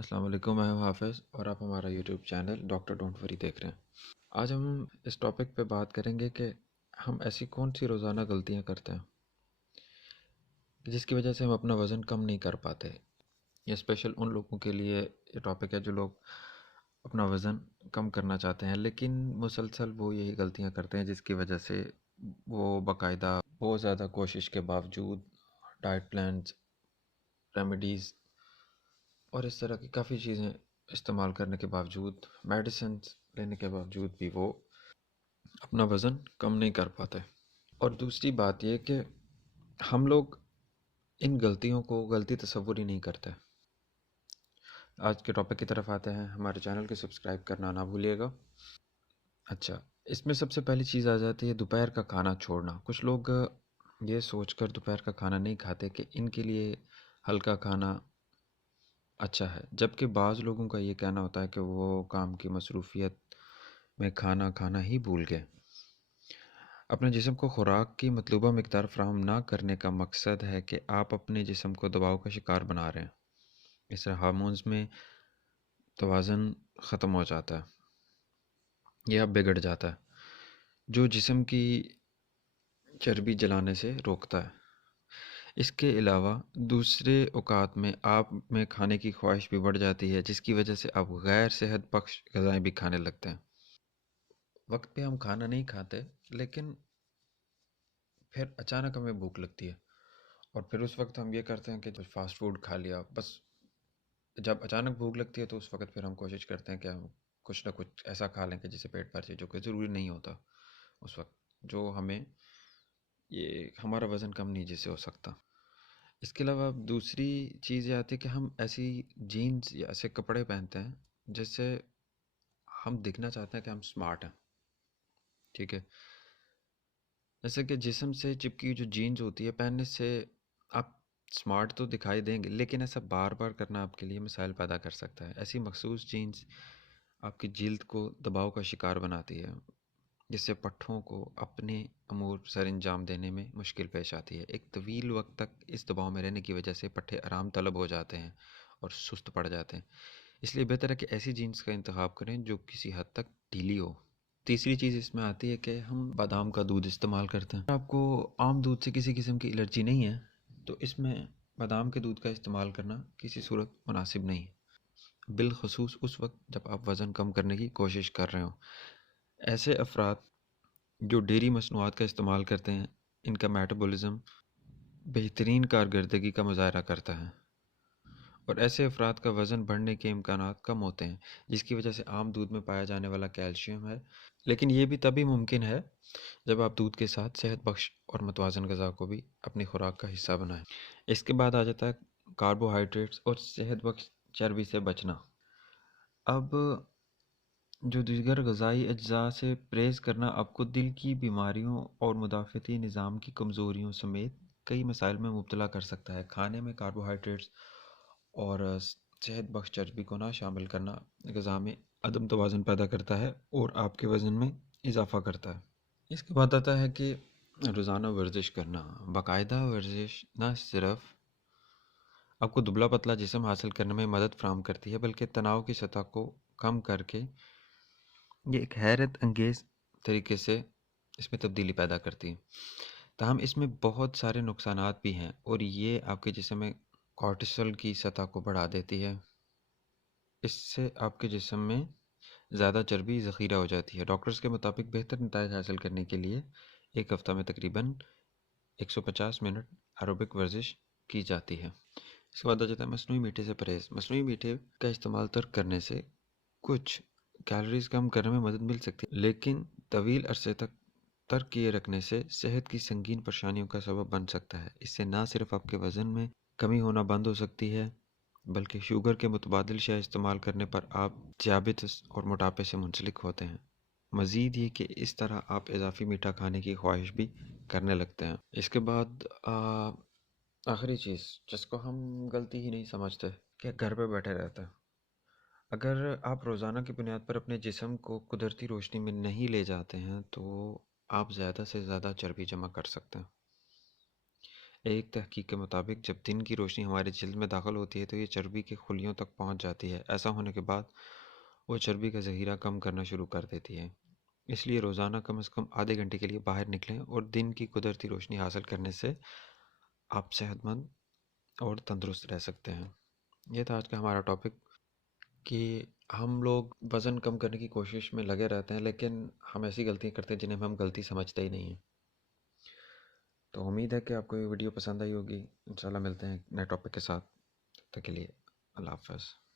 السلام علیکم، میں ہوں حافظ اور آپ ہمارا YouTube channel doctor don't worry دیکھ رہے ہیں۔ آج ہم اس ٹاپک پہ بات کریں گے کہ ہم ایسی کون سی روزانہ غلطیاں کرتے ہیں جس کی وجہ سے ہم اپنا وزن کم نہیں کر پاتے۔ یہ اسپیشل ان لوگوں کے لیے یہ ٹاپک ہے جو لوگ اپنا وزن کم کرنا چاہتے ہیں لیکن مسلسل وہ یہی غلطیاں کرتے ہیں جس کی وجہ سے وہ باقاعدہ بہت زیادہ کوشش کے باوجود ڈائٹ پلانز، ریمیڈیز اور اس طرح کی کافی چیزیں استعمال کرنے کے باوجود، میڈیسنز لینے کے باوجود بھی وہ اپنا وزن کم نہیں کر پاتے۔ اور دوسری بات یہ کہ ہم لوگ ان غلطیوں کو غلطی تصور ہی نہیں کرتے۔ آج کے ٹاپک کی طرف آتے ہیں۔ ہمارے چینل کو سبسکرائب کرنا نہ بھولیے گا۔ اچھا، اس میں سب سے پہلی چیز آ جاتی ہے دوپہر کا کھانا چھوڑنا۔ کچھ لوگ یہ سوچ کر دوپہر کا کھانا نہیں کھاتے کہ ان کے لیے ہلکا کھانا اچھا ہے، جبکہ بعض لوگوں کا یہ کہنا ہوتا ہے کہ وہ کام کی مصروفیت میں کھانا کھانا ہی بھول گئے۔ اپنے جسم کو خوراک کی مطلوبہ مقدار فراہم نہ کرنے کا مقصد ہے کہ آپ اپنے جسم کو دباؤ کا شکار بنا رہے ہیں۔ اس طرح ہارمونز میں توازن ختم ہو جاتا ہے یا بگڑ جاتا ہے، جو جسم کی چربی جلانے سے روکتا ہے۔ اس کے علاوہ دوسرے اوقات میں آپ میں کھانے کی خواہش بھی بڑھ جاتی ہے، جس کی وجہ سے آپ غیر صحت بخش غذائیں بھی کھانے لگتے ہیں۔ وقت پہ ہم کھانا نہیں کھاتے لیکن پھر اچانک ہمیں بھوک لگتی ہے اور پھر اس وقت ہم یہ کرتے ہیں کہ جو فاسٹ فوڈ کھا لیا بس۔ جب اچانک بھوک لگتی ہے تو اس وقت پھر ہم کوشش کرتے ہیں کہ ہم کچھ نہ کچھ ایسا کھا لیں کہ جسے پیٹ بھر جائے، جو کہ ضروری نہیں ہوتا اس وقت، جو ہمیں یہ ہمارا وزن کم نہیں جس سے ہو سکتا۔ اس کے علاوہ دوسری چیز یہ آتی ہے کہ ہم ایسی جینز یا ایسے کپڑے پہنتے ہیں جس سے ہم دکھنا چاہتے ہیں کہ ہم سمارٹ ہیں، ٹھیک ہے؟ جیسے کہ جسم سے چپکی ہوئی جو جینز ہوتی ہے، پہننے سے آپ سمارٹ تو دکھائی دیں گے لیکن ایسا بار بار کرنا آپ کے لیے مسائل پیدا کر سکتا ہے۔ ایسی مخصوص جینز آپ کی جلد کو دباؤ کا شکار بناتی ہے، جس سے پٹھوں کو اپنے امور سر انجام دینے میں مشکل پیش آتی ہے۔ ایک طویل وقت تک اس دباؤ میں رہنے کی وجہ سے پٹھے آرام طلب ہو جاتے ہیں اور سست پڑ جاتے ہیں۔ اس لیے بہتر ہے کہ ایسی جینز کا انتخاب کریں جو کسی حد تک ڈھیلی ہو۔ تیسری چیز اس میں آتی ہے کہ ہم بادام کا دودھ استعمال کرتے ہیں۔ اگر آپ کو عام دودھ سے کسی قسم کی الرجی نہیں ہے تو اس میں بادام کے دودھ کا استعمال کرنا کسی صورت مناسب نہیں ہے، بالخصوص اس وقت جب آپ وزن کم کرنے کی کوشش کر رہے ہوں۔ ایسے افراد جو ڈیری مصنوعات کا استعمال کرتے ہیں، ان کا میٹابولزم بہترین کارکردگی کا مظاہرہ کرتا ہے اور ایسے افراد کا وزن بڑھنے کے امکانات کم ہوتے ہیں، جس کی وجہ سے عام دودھ میں پایا جانے والا کیلشیم ہے۔ لیکن یہ بھی تبھی ممکن ہے جب آپ دودھ کے ساتھ صحت بخش اور متوازن غذا کو بھی اپنی خوراک کا حصہ بنائیں۔ اس کے بعد آ جاتا ہے کاربوہائیڈریٹس اور صحت بخش چربی سے بچنا۔ اب جو دیگر غذائی اجزاء سے پرہیز کرنا آپ کو دل کی بیماریوں اور مدافعتی نظام کی کمزوریوں سمیت کئی مسائل میں مبتلا کر سکتا ہے۔ کھانے میں کاربوہائیڈریٹس اور صحت بخش چربی کو نہ شامل کرنا غذا میں عدم توازن پیدا کرتا ہے اور آپ کے وزن میں اضافہ کرتا ہے۔ اس کے بعد آتا ہے کہ روزانہ ورزش کرنا۔ باقاعدہ ورزش نہ صرف آپ کو دبلا پتلا جسم حاصل کرنے میں مدد فراہم کرتی ہے بلکہ تناؤ کی سطح کو کم کر کے یہ ایک حیرت انگیز طریقے سے اس میں تبدیلی پیدا کرتی ہے۔ تاہم اس میں بہت سارے نقصانات بھی ہیں اور یہ آپ کے جسم میں کورٹیسول کی سطح کو بڑھا دیتی ہے۔ اس سے آپ کے جسم میں زیادہ چربی ذخیرہ ہو جاتی ہے۔ ڈاکٹرز کے مطابق بہتر نتائج حاصل کرنے کے لیے ایک ہفتہ میں تقریباً 150 منٹ ایروبک ورزش کی جاتی ہے۔ اس کے بعد آ جاتا ہے مصنوعی میٹھے سے پرہیز۔ مصنوعی میٹھے کا استعمال ترک کرنے سے کچھ کیلوریز کم کرنے میں مدد مل سکتی ہے، لیکن طویل عرصے تک ترک کیے رکھنے سے صحت کی سنگین پریشانیوں کا سبب بن سکتا ہے۔ اس سے نہ صرف آپ کے وزن میں کمی ہونا بند ہو سکتی ہے بلکہ شوگر کے متبادل شے استعمال کرنے پر آپ ذیابیطس اور موٹاپے سے منسلک ہوتے ہیں۔ مزید یہ کہ اس طرح آپ اضافی میٹھا کھانے کی خواہش بھی کرنے لگتے ہیں۔ اس کے بعد آخری چیز جس کو ہم غلطی ہی نہیں سمجھتے کہ گھر پہ بیٹھے رہتے ہیں۔ اگر آپ روزانہ کی بنیاد پر اپنے جسم کو قدرتی روشنی میں نہیں لے جاتے ہیں تو آپ زیادہ سے زیادہ چربی جمع کر سکتے ہیں۔ ایک تحقیق کے مطابق جب دن کی روشنی ہمارے جلد میں داخل ہوتی ہے تو یہ چربی کے خلیوں تک پہنچ جاتی ہے۔ ایسا ہونے کے بعد وہ چربی کا ذخیرہ کم کرنا شروع کر دیتی ہے۔ اس لیے روزانہ کم از کم آدھے گھنٹے کے لیے باہر نکلیں اور دن کی قدرتی روشنی حاصل کرنے سے آپ صحت مند اور تندرست رہ سکتے ہیں۔ یہ تھا آج کا ہمارا ٹاپک کہ ہم لوگ وزن کم کرنے کی کوشش میں لگے رہتے ہیں، لیکن ہم ایسی غلطیاں کرتے ہیں جنہیں ہم غلطی سمجھتے ہی نہیں ہیں۔ تو امید ہے کہ آپ کو یہ ویڈیو پسند آئی ہوگی۔ انشاءاللہ ملتے ہیں نئے ٹاپک کے ساتھ، تب تک کے لیے اللہ حافظ۔